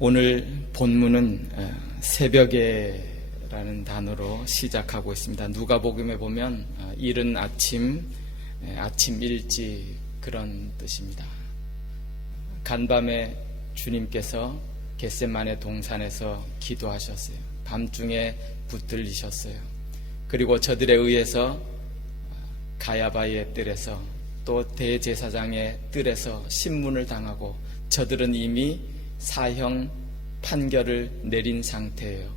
오늘 본문은 새벽에라는 단어로 시작하고 있습니다. 누가복음에 보면 이른 아침, 아침 일찍 그런 뜻입니다. 간밤에 주님께서 겟세마네 동산에서 기도하셨어요. 밤중에 붙들리셨어요. 그리고 저들에 의해서 가야바의 뜰에서 또 대제사장의 뜰에서 신문을 당하고 저들은 이미 사형 판결을 내린 상태예요.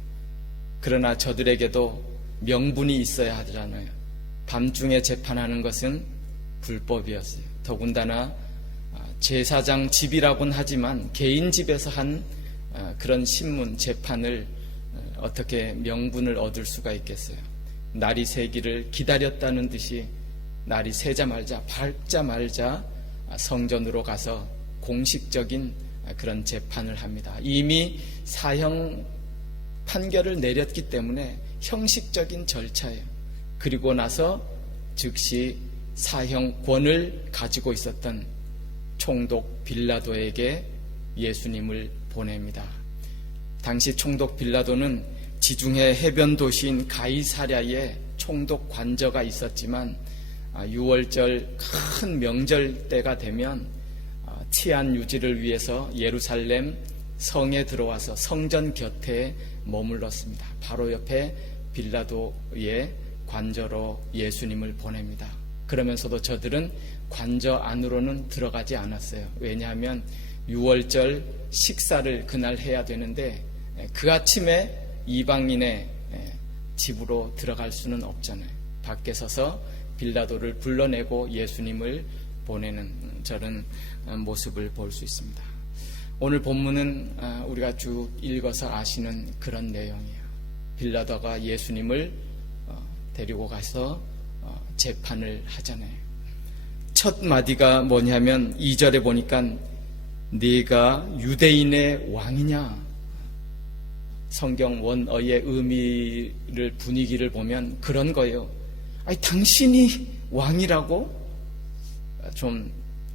그러나 저들에게도 명분이 있어야 하잖아요. 밤중에 재판하는 것은 불법이었어요. 더군다나 제사장 집이라고는 하지만 개인 집에서 한 그런 신문 재판을 어떻게 명분을 얻을 수가 있겠어요. 날이 새기를 기다렸다는 듯이 날이 새자마자 밝자마자 성전으로 가서 공식적인 그런 재판을 합니다. 이미 사형 판결을 내렸기 때문에 형식적인 절차예요. 그리고 나서 즉시 사형권을 가지고 있었던 총독 빌라도에게 예수님을 보냅니다. 당시 총독 빌라도는 지중해 해변 도시인 가이사랴에 총독 관저가 있었지만 6월절 큰 명절 때가 되면 치안 유지를 위해서 예루살렘 성에 들어와서 성전 곁에 머물렀습니다. 바로 옆에 빌라도의 관저로 예수님을 보냅니다. 그러면서도 저들은 관저 안으로는 들어가지 않았어요. 왜냐하면 6월절 식사를 그날 해야 되는데 그 아침에 이방인의 집으로 들어갈 수는 없잖아요. 밖에 서서 빌라도를 불러내고 예수님을 보내는 저런 모습을 볼 수 있습니다. 오늘 본문은 우리가 쭉 읽어서 아시는 그런 내용이에요. 빌라도가 예수님을 데리고 가서 재판을 하잖아요. 첫 마디가 뭐냐면 2절에 보니까 네가 유대인의 왕이냐? 성경 원어의 의미를 분위기를 보면 그런 거예요. 아니 당신이 왕이라고? 좀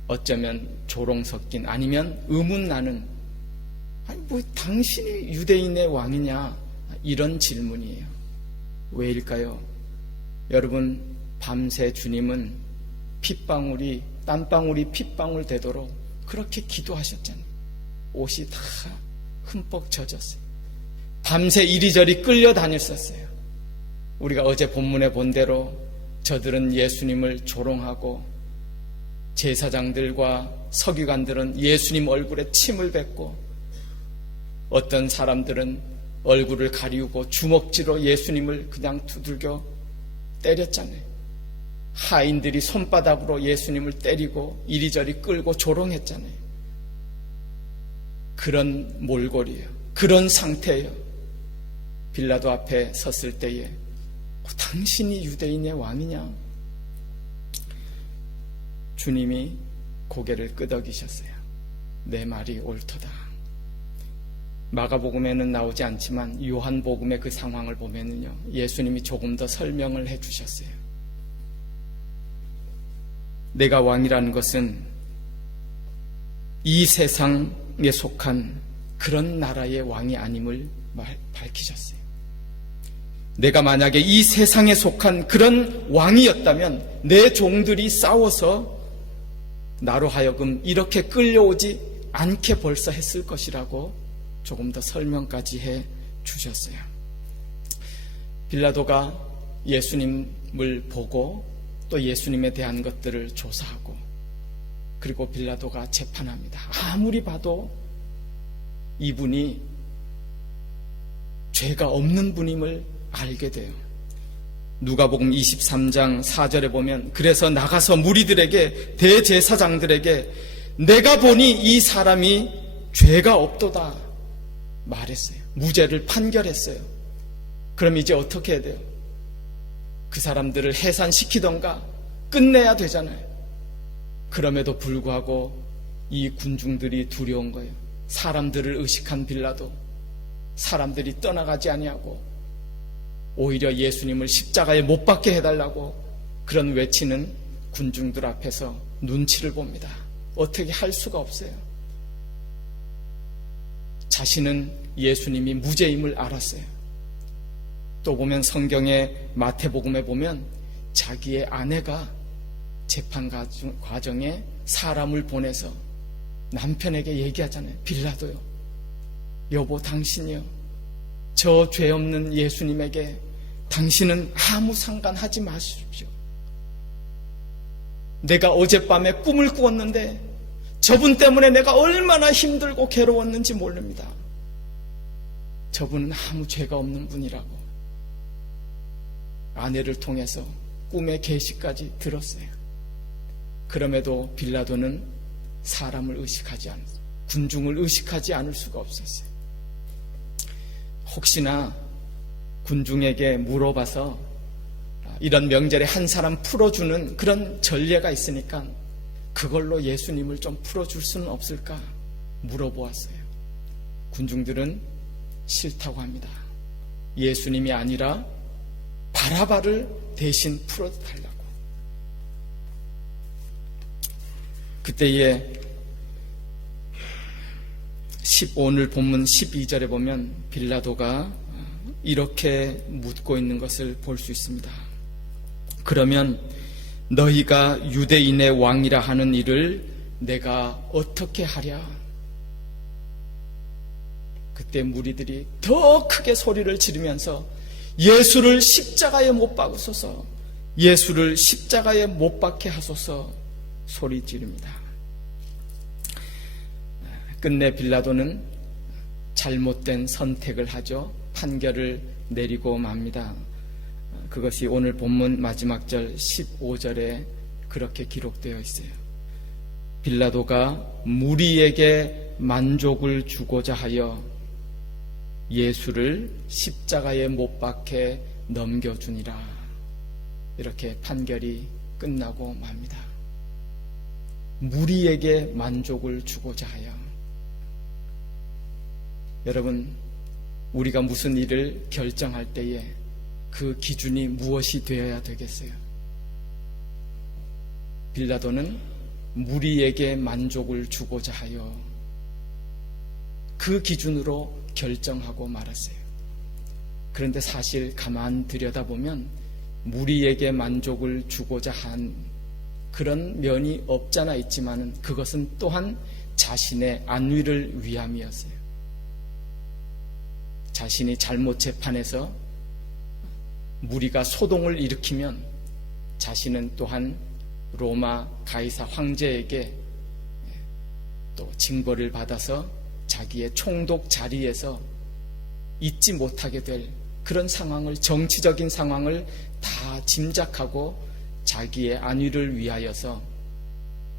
어쩌면 조롱 섞인 아니면 의문 나는 아니 뭐 당신이 유대인의 왕이냐 이런 질문이에요. 왜일까요? 여러분 밤새 주님은 핏방울이 땀방울이 핏방울 되도록 그렇게 기도하셨잖아요. 옷이 다 흠뻑 젖었어요. 밤새 이리저리 끌려다녔었어요. 우리가 어제 본문에 본 대로 저들은 예수님을 조롱하고 제사장들과 서기관들은 예수님 얼굴에 침을 뱉고 어떤 사람들은 얼굴을 가리우고 주먹질로 예수님을 그냥 두들겨 때렸잖아요. 하인들이 손바닥으로 예수님을 때리고 이리저리 끌고 조롱했잖아요. 그런 몰골이에요. 그런 상태예요. 빌라도 앞에 섰을 때에 당신이 유대인의 왕이냐? 주님이 고개를 끄덕이셨어요. 내 말이 옳도다. 마가복음에는 나오지 않지만 요한복음의 그 상황을 보면은요, 예수님이 조금 더 설명을 해주셨어요. 내가 왕이라는 것은 이 세상에 속한 그런 나라의 왕이 아님을 밝히셨어요. 내가 만약에 이 세상에 속한 그런 왕이었다면 내 종들이 싸워서 나로 하여금 이렇게 끌려오지 않게 벌써 했을 것이라고 조금 더 설명까지 해 주셨어요. 빌라도가 예수님을 보고 또 예수님에 대한 것들을 조사하고 그리고 빌라도가 재판합니다. 아무리 봐도 이분이 죄가 없는 분임을 알게 돼요. 누가복음 23장 4절에 보면 그래서 나가서 무리들에게 대제사장들에게 내가 보니 이 사람이 죄가 없도다 말했어요. 무죄를 판결했어요. 그럼 이제 어떻게 해야 돼요? 그 사람들을 해산시키던가 끝내야 되잖아요. 그럼에도 불구하고 이 군중들이 두려운 거예요. 사람들을 의식한 빌라도 사람들이 떠나가지 아니하고 오히려 예수님을 십자가에 못 박게 해달라고 그런 외치는 군중들 앞에서 눈치를 봅니다. 어떻게 할 수가 없어요. 자신은 예수님이 무죄임을 알았어요. 또 보면 성경의 마태복음에 보면 자기의 아내가 재판 과정에 사람을 보내서 남편에게 얘기하잖아요. 빌라도요, 여보 당신이요, 저 죄 없는 예수님에게 당신은 아무 상관하지 마십시오. 내가 어젯밤에 꿈을 꾸었는데 저분 때문에 내가 얼마나 힘들고 괴로웠는지 모릅니다. 저분은 아무 죄가 없는 분이라고 아내를 통해서 꿈의 계시까지 들었어요. 그럼에도 빌라도는 사람을 의식하지 않았어요. 군중을 의식하지 않을 수가 없었어요. 혹시나 군중에게 물어봐서 이런 명절에 한 사람 풀어주는 그런 전례가 있으니까 그걸로 예수님을 좀 풀어줄 수는 없을까 물어보았어요. 군중들은 싫다고 합니다. 예수님이 아니라 바라바를 대신 풀어달라고. 그때에 오늘 본문 12절에 보면 빌라도가 이렇게 묻고 있는 것을 볼 수 있습니다. 그러면 너희가 유대인의 왕이라 하는 일을 내가 어떻게 하랴? 그때 무리들이 더 크게 소리를 지르면서 예수를 십자가에 못 박으소서, 예수를 십자가에 못 박게 하소서 소리 지릅니다. 끝내 빌라도는 잘못된 선택을 하죠. 판결을 내리고 맙니다. 그것이 오늘 본문 마지막 절 15절에 그렇게 기록되어 있어요. 빌라도가 무리에게 만족을 주고자 하여 예수를 십자가에 못 박해 넘겨주니라. 이렇게 판결이 끝나고 맙니다. 무리에게 만족을 주고자 하여. 여러분, 우리가 무슨 일을 결정할 때에 그 기준이 무엇이 되어야 되겠어요? 빌라도는 무리에게 만족을 주고자 하여 그 기준으로 결정하고 말았어요. 그런데 사실 가만 들여다보면 무리에게 만족을 주고자 한 그런 면이 없잖아 있지만은 그것은 또한 자신의 안위를 위함이었어요. 자신이 잘못 재판해서 무리가 소동을 일으키면 자신은 또한 로마 가이사 황제에게 또 징벌을 받아서 자기의 총독 자리에서 잊지 못하게 될 그런 상황을, 정치적인 상황을 다 짐작하고 자기의 안위를 위하여서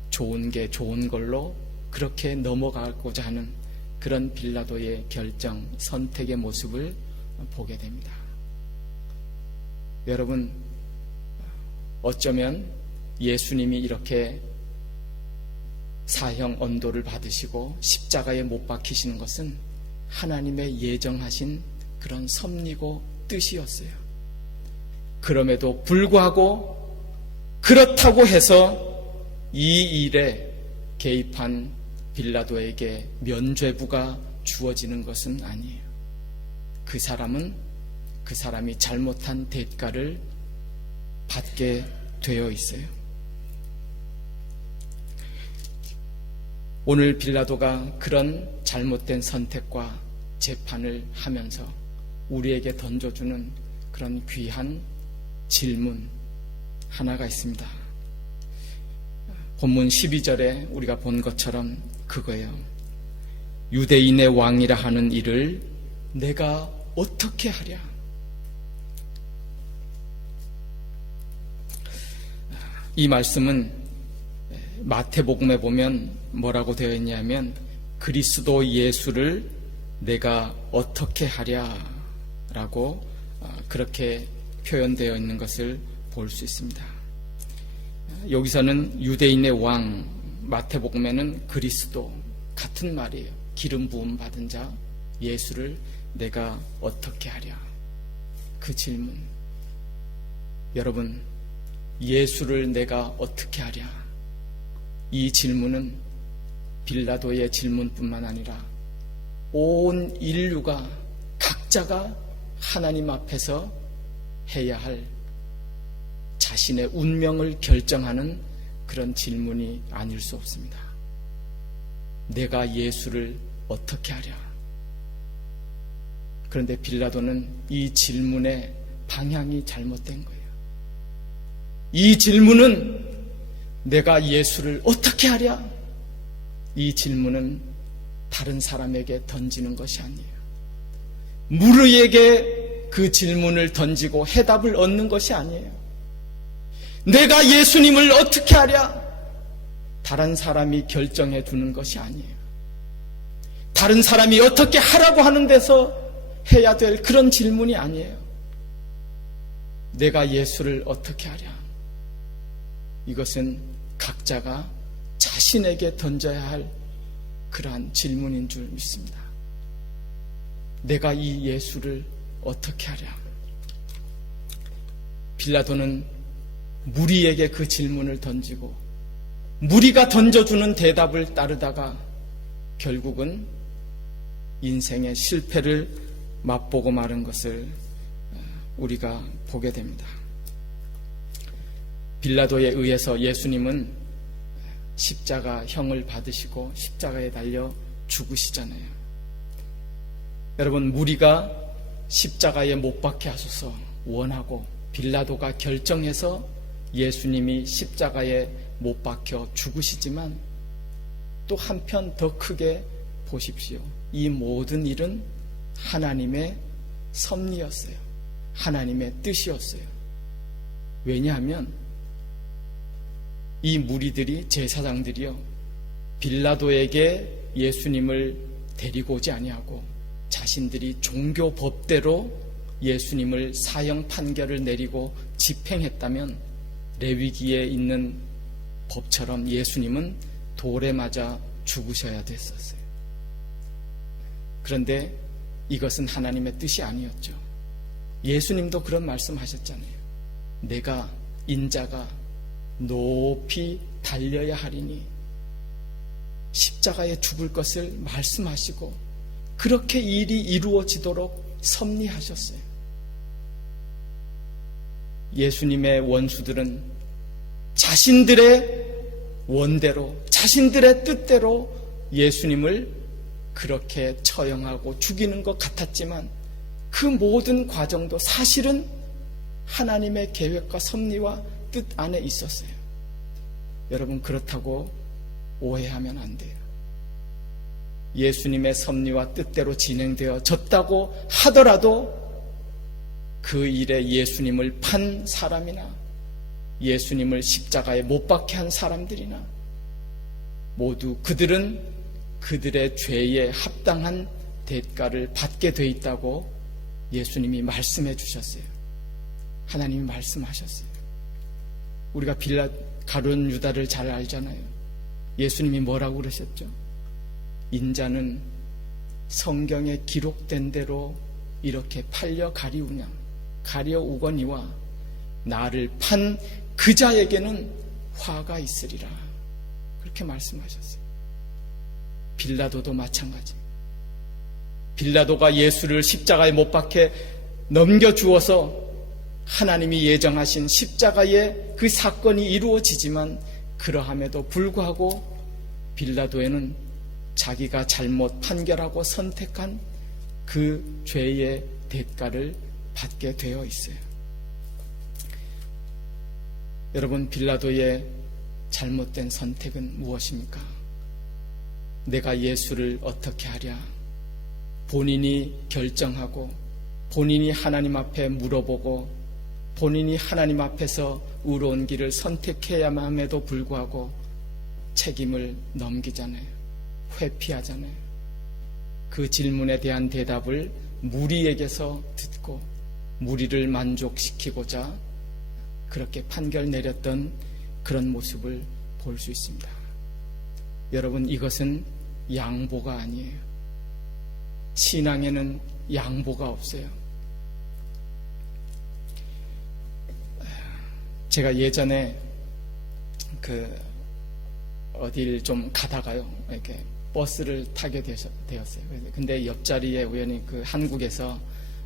좋은 게 좋은 걸로 그렇게 넘어가고자 하는 그런 빌라도의 결정, 선택의 모습을 보게 됩니다. 여러분, 어쩌면 예수님이 이렇게 사형 언도를 받으시고 십자가에 못 박히시는 것은 하나님의 예정하신 그런 섭리고 뜻이었어요. 그럼에도 불구하고 그렇다고 해서 이 일에 개입한 빌라도에게 면죄부가 주어지는 것은 아니에요. 그 사람이 잘못한 대가를 받게 되어 있어요. 오늘 빌라도가 그런 잘못된 선택과 재판을 하면서 우리에게 던져주는 그런 귀한 질문 하나가 있습니다. 본문 12절에 우리가 본 것처럼 그거예요. 유대인의 왕이라 하는 일을 내가 어떻게 하랴? 이 말씀은 마태복음에 보면 뭐라고 되어 있냐면 그리스도 예수를 내가 어떻게 하랴 라고 그렇게 표현되어 있는 것을 볼 수 있습니다. 여기서는 유대인의 왕, 마태복음에는 그리스도, 같은 말이에요. 기름 부음 받은 자 예수를 내가 어떻게 하랴? 그 질문. 여러분, 예수를 내가 어떻게 하랴? 이 질문은 빌라도의 질문뿐만 아니라 온 인류가 각자가 하나님 앞에서 해야 할 자신의 운명을 결정하는 그런 질문이 아닐 수 없습니다. 내가 예수를 어떻게 하랴? 그런데 빌라도는 이 질문의 방향이 잘못된 거예요. 이 질문은 내가 예수를 어떻게 하랴? 이 질문은 다른 사람에게 던지는 것이 아니에요. 무리에게 그 질문을 던지고 해답을 얻는 것이 아니에요. 내가 예수님을 어떻게 하랴? 다른 사람이 결정해 두는 것이 아니에요. 다른 사람이 어떻게 하라고 하는 데서 해야 될 그런 질문이 아니에요. 내가 예수를 어떻게 하랴? 이것은 각자가 자신에게 던져야 할 그러한 질문인 줄 믿습니다. 내가 이 예수를 어떻게 하랴? 빌라도는 무리에게 그 질문을 던지고 무리가 던져주는 대답을 따르다가 결국은 인생의 실패를 맛보고 마는 것을 우리가 보게 됩니다. 빌라도에 의해서 예수님은 십자가형을 받으시고 십자가에 달려 죽으시잖아요. 여러분, 무리가 십자가에 못 박게 하소서 원하고 빌라도가 결정해서 예수님이 십자가에 못 박혀 죽으시지만 또 한편 더 크게 보십시오. 이 모든 일은 하나님의 섭리였어요. 하나님의 뜻이었어요. 왜냐하면 이 무리들이, 제사장들이요, 빌라도에게 예수님을 데리고 오지 아니하고 자신들이 종교 법대로 예수님을 사형 판결을 내리고 집행했다면 레위기에 있는 법처럼 예수님은 돌에 맞아 죽으셔야 됐었어요. 그런데 이것은 하나님의 뜻이 아니었죠. 예수님도 그런 말씀하셨잖아요. 내가 인자가 높이 달려야 하리니 십자가에 죽을 것을 말씀하시고 그렇게 일이 이루어지도록 섭리하셨어요. 예수님의 원수들은 자신들의 원대로, 자신들의 뜻대로 예수님을 그렇게 처형하고 죽이는 것 같았지만 그 모든 과정도 사실은 하나님의 계획과 섭리와 뜻 안에 있었어요. 여러분, 그렇다고 오해하면 안 돼요. 예수님의 섭리와 뜻대로 진행되어졌다고 하더라도 그 일에 예수님을 판 사람이나 예수님을 십자가에 못 박게 한 사람들이나 모두 그들은 그들의 죄에 합당한 대가를 받게 돼 있다고 예수님이 말씀해 주셨어요. 하나님이 말씀하셨어요. 우리가 가룟 유다를 잘 알잖아요. 예수님이 뭐라고 그러셨죠? 인자는 성경에 기록된 대로 이렇게 팔려 가려우거니와 나를 판 그자에게는 화가 있으리라. 그렇게 말씀하셨어요. 빌라도도 마찬가지. 빌라도가 예수를 십자가에 못 박혀 넘겨주어서 하나님이 예정하신 십자가의 그 사건이 이루어지지만 그러함에도 불구하고 빌라도에는 자기가 잘못 판결하고 선택한 그 죄의 대가를 받게 되어 있어요. 여러분, 빌라도의 잘못된 선택은 무엇입니까? 내가 예수를 어떻게 하랴? 본인이 결정하고 본인이 하나님 앞에 물어보고 본인이 하나님 앞에서 의로운 길을 선택해야만 함에도 불구하고 책임을 넘기잖아요. 회피하잖아요. 그 질문에 대한 대답을 무리에게서 듣고 무리를 만족시키고자 그렇게 판결 내렸던 그런 모습을 볼 수 있습니다. 여러분, 이것은 양보가 아니에요. 신앙에는 양보가 없어요. 제가 예전에 어딜 좀 가다가요, 이렇게 버스를 타게 되었어요. 근데 옆자리에 우연히 그 한국에서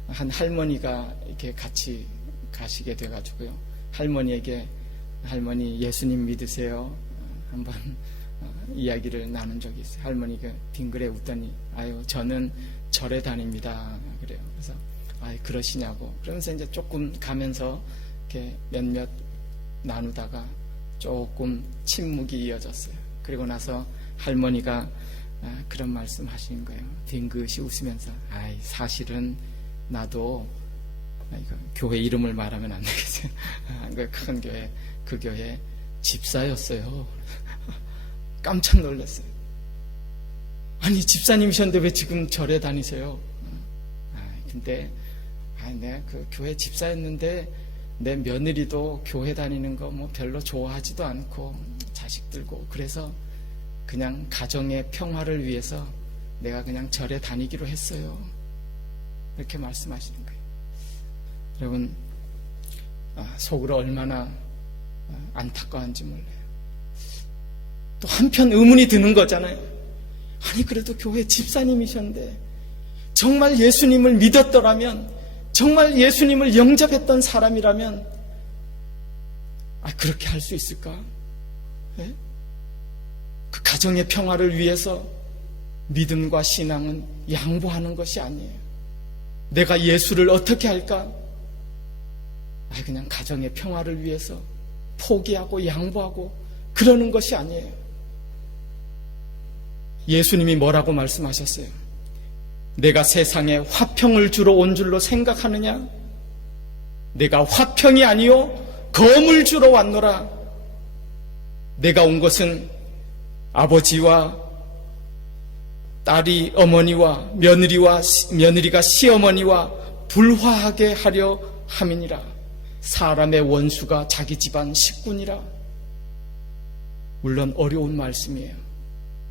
한 할머니가 이렇게 같이 가시게 돼가지고요. 할머니에게 할머니 예수님 믿으세요? 한번 이야기를 나눈 적이 있어요. 할머니가 빙그레 웃더니 아유 저는 절에 다닙니다. 그래요. 그래서 아이 그러시냐고. 그러면서 이제 조금 가면서 이렇게 몇몇 나누다가 조금 침묵이 이어졌어요. 그리고 나서 할머니가 그런 말씀 하시는 거예요. 빙긋이 웃으면서 아이 사실은 나도 교회 이름을 말하면 안 되겠어요. 큰 교회, 그 교회 집사였어요. 깜짝 놀랐어요. 아니 집사님이셨는데 왜 지금 절에 다니세요? 근데 내가 그 교회 집사였는데 내 며느리도 교회 다니는 거 뭐 별로 좋아하지도 않고 자식들고 그래서 그냥 가정의 평화를 위해서 내가 그냥 절에 다니기로 했어요. 이렇게 말씀하시는 거예요. 여러분 속으로 얼마나 안타까운지 몰라요. 또 한편 의문이 드는 거잖아요. 아니 그래도 교회 집사님이셨는데 정말 예수님을 믿었더라면 정말 예수님을 영접했던 사람이라면 그렇게 할 수 있을까? 네? 그 가정의 평화를 위해서 믿음과 신앙은 양보하는 것이 아니에요. 내가 예수를 어떻게 할까? 그냥 가정의 평화를 위해서 포기하고 양보하고 그러는 것이 아니에요. 예수님이 뭐라고 말씀하셨어요? 내가 세상에 화평을 주러 온 줄로 생각하느냐? 내가 화평이 아니요 검을 주러 왔노라. 내가 온 것은 아버지와 딸이 어머니와 며느리가 시어머니와 불화하게 하려 함이니라. 사람의 원수가 자기 집안 식구니라. 물론 어려운 말씀이에요.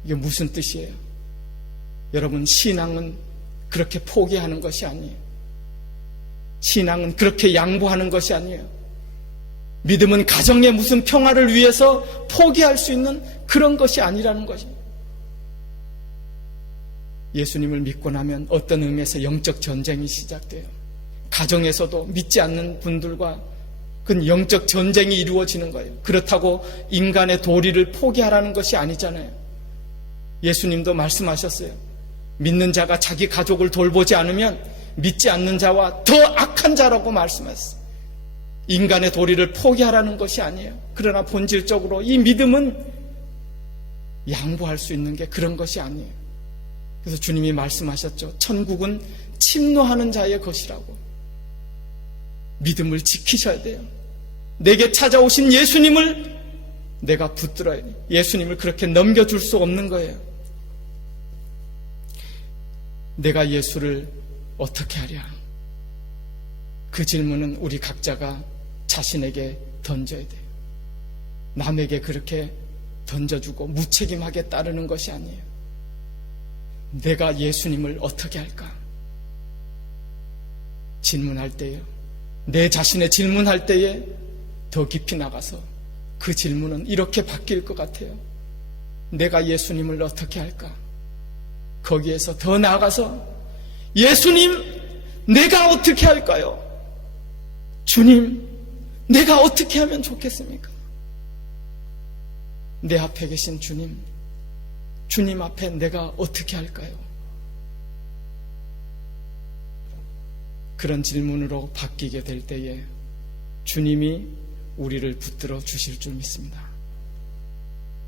이게 무슨 뜻이에요? 여러분 신앙은 그렇게 포기하는 것이 아니에요. 신앙은 그렇게 양보하는 것이 아니에요. 믿음은 가정의 무슨 평화를 위해서 포기할 수 있는 그런 것이 아니라는 것입니다. 예수님을 믿고 나면 어떤 의미에서 영적 전쟁이 시작돼요. 가정에서도 믿지 않는 분들과 그 영적 전쟁이 이루어지는 거예요. 그렇다고 인간의 도리를 포기하라는 것이 아니잖아요. 예수님도 말씀하셨어요. 믿는 자가 자기 가족을 돌보지 않으면 믿지 않는 자와 더 악한 자라고 말씀하셨어요. 인간의 도리를 포기하라는 것이 아니에요. 그러나 본질적으로 이 믿음은 양보할 수 있는 게 그런 것이 아니에요. 그래서 주님이 말씀하셨죠. 천국은 침노하는 자의 것이라고. 믿음을 지키셔야 돼요. 내게 찾아오신 예수님을 내가 붙들어야 돼요. 예수님을 그렇게 넘겨줄 수 없는 거예요. 내가 예수를 어떻게 하랴? 그 질문은 우리 각자가 자신에게 던져야 돼요. 남에게 그렇게 던져주고 무책임하게 따르는 것이 아니에요. 내가 예수님을 어떻게 할까? 질문할 때요. 내 자신의 질문할 때에 더 깊이 나가서 그 질문은 이렇게 바뀔 것 같아요. 내가 예수님을 어떻게 할까? 거기에서 더 나아가서 예수님, 내가 어떻게 할까요? 주님, 내가 어떻게 하면 좋겠습니까? 내 앞에 계신 주님, 주님 앞에 내가 어떻게 할까요? 그런 질문으로 바뀌게 될 때에 주님이 우리를 붙들어 주실 줄 믿습니다.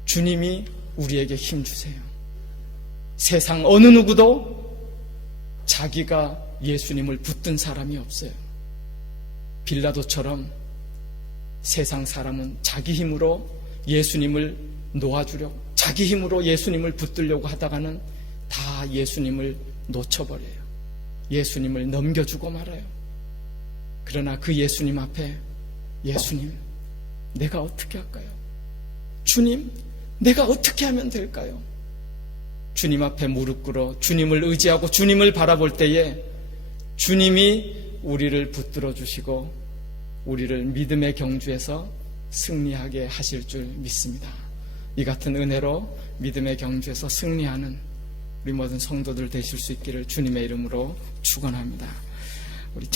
주님이 우리에게 힘 주세요. 세상 어느 누구도 자기가 예수님을 붙든 사람이 없어요. 빌라도처럼 세상 사람은 자기 힘으로 예수님을 놓아주려고, 자기 힘으로 예수님을 붙들려고 하다가는 다 예수님을 놓쳐버려요. 예수님을 넘겨주고 말아요. 그러나 그 예수님 앞에 예수님, 내가 어떻게 할까요? 주님, 내가 어떻게 하면 될까요? 주님 앞에 무릎 꿇어 주님을 의지하고 주님을 바라볼 때에 주님이 우리를 붙들어 주시고 우리를 믿음의 경주에서 승리하게 하실 줄 믿습니다. 이 같은 은혜로 믿음의 경주에서 승리하는 우리 모든 성도들 되실 수 있기를 주님의 이름으로 축원합니다. 우리